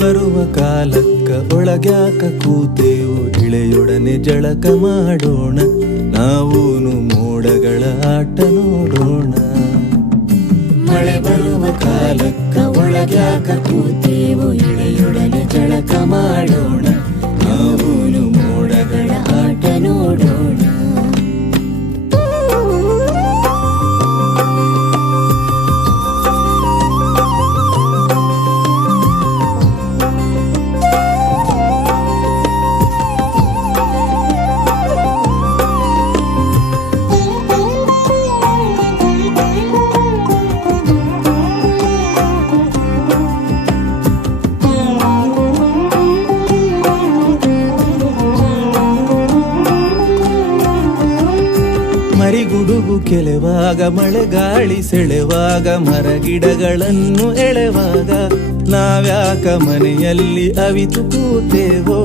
ಬರುವ ಕಾಲಕ್ಕ ಒಳಗ್ಯಾಕ ಕೂತೇವು, ಇಳೆಯೊಡನೆ ಜಳಕ ಮಾಡೋಣ, ನಾವೂನು ಮೋಡಗಳ ಆಟ ನೋಡೋಣ. ಮಳೆ ಬರುವ ಕಾಲಕ್ಕ ಒಳಗ್ಯಾಕ ಕೂತೇವು, ಇಳೆಯೊಡನೆ ಜಳಕ ಮಾಡೋಣ, ನಾವೂನು ಮೋಡಗಳ ಆಟ ನೋಡೋಣ. ಮರಿಗುಡುಗು ಕೆಲೆವಾಗ, ಮಳೆಗಾಳಿ ಸೆಳೆವಾಗ, ಮರಗಿಡಗಳನ್ನು ಎಳೆವಾಗ, ನಾವ್ಯಾಕ ಮನೆಯಲ್ಲಿ ಅವಿತು ಕೂತೇವೋ.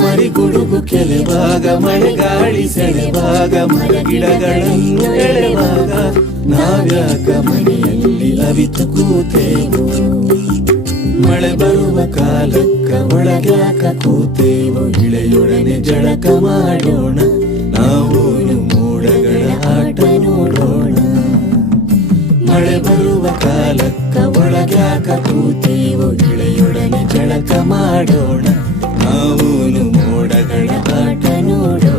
ಮರಿಗುಡುಗು ಕೆಲೆವಾಗ, ಮಳೆಗಾಳಿ ಸೆಳೆವಾಗ, ಮರಗಿಡಗಳನ್ನು ಎಳೆವಾಗ, ನಾವ್ಯಾಕ ಮನೆಯಲ್ಲಿ ಅವಿತು ಕೂತೇವೋ. ಮಳೆ ಬರುವ ಕಾಲಕ್ಕ ಒಳಗ್ಯಾಕ ಕೂತೇವು, ಇಳೆಯೊಡನೆ ಜಳಕ ಮಾಡೋಣ, ನಾವೂನು ಮೋಡಗಳ ಆಟ ನೋಡೋಣ. ಮಳೆ ಬರುವ ಕಾಲಕ್ಕ ಒಳಗ್ಯಾಕ ಕೂತೇವು, ಇಳೆಯೊಡನೆ ಜಳಕ ಮಾಡೋಣ, ನಾವೂನು ಮೋಡಗಳ ಆಟ ನೋಡೋಣ.